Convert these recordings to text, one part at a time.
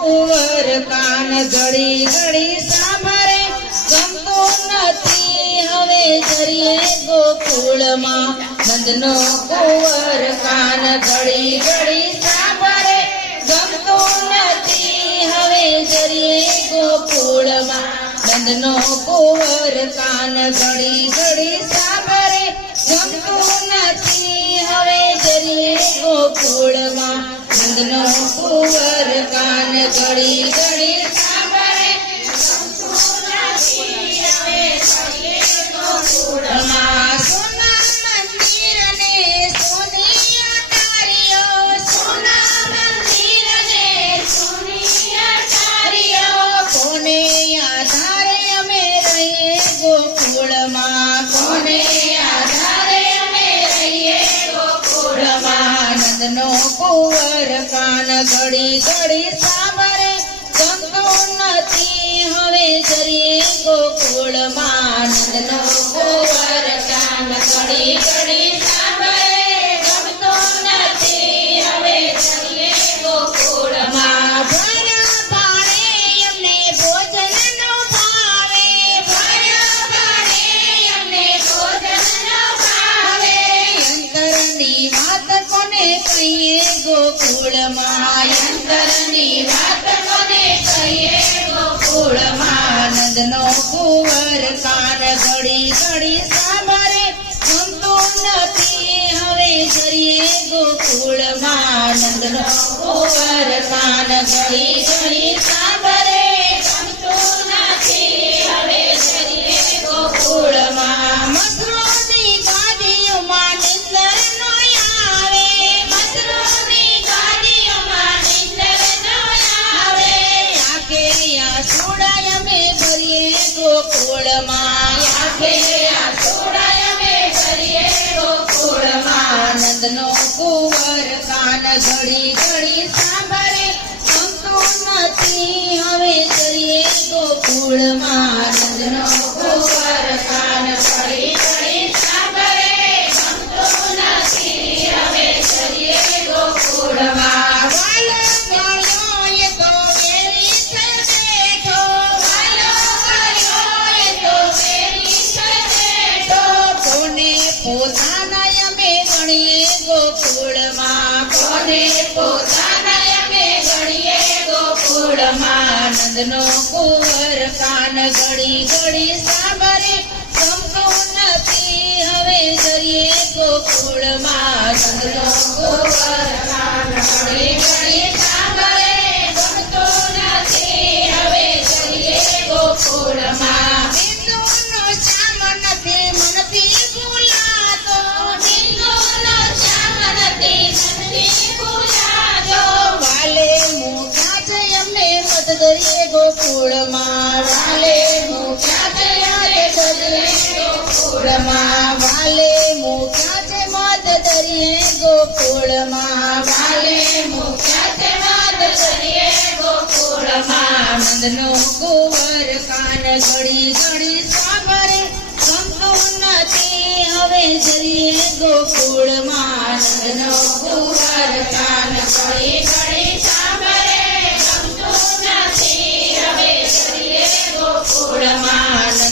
કુંવર કાન ઘડી ઘડી સાંભળે, ગમતો નથી. હવે જરીએ ગોકુળમાં નંદનો કુંવર કાન ઘડી ઘડી સાંભળે, ગમતો નથી. હવે જરીએ ગોકુળમાં નંદનો કુંવર કાન ઘડી ઘડી સાંભળે, ગમતું કાન ઘડી નંદનો કુંવર કાન ઘડી ઘડી સાંભળે. સંતો નથી હવે જરીએ ગોકુળમાં વાત કોને કહીએ? ગોકુળમાં અંતરની વાત કોને કહીએ? ગોકુળમાં નંદનો કુંવર કાન ઘડી ઘડી સાંભળે. ગમતું નથી, હવે જરીએ ગોકુળમાં નંદનો કુંવર કાન ઘડી ઘડી સાંભળે ગોકુળમાં કાન ઘડી ઘડી સાંભળે ગમતું નથી હવે કરીએ ગોકુળમાં ગોકુળમાં નો કુંવર કાન ગળી ગળી સાંભળે ગમતું નથી હવે જઈએ ગોકુળમાં નંદનો કુંવર કાન ગળી ઘડી દરિયે ગોકુળમાં વાલે મોટા છે વાલે મોટા છે મત દરિયે ગોકુળમાં વાલે મોટા છે મત દરિયે ગોકુળમાં નંદનો કુંવર કાન ઘડી ઘડી સાંભળે નથી હવે જરીએ ગોકુળમાં નંદનો ગોવર કાન ઘડી ઘડી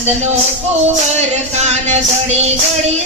નંદનો કુંવર કાન ઘડી ઘડી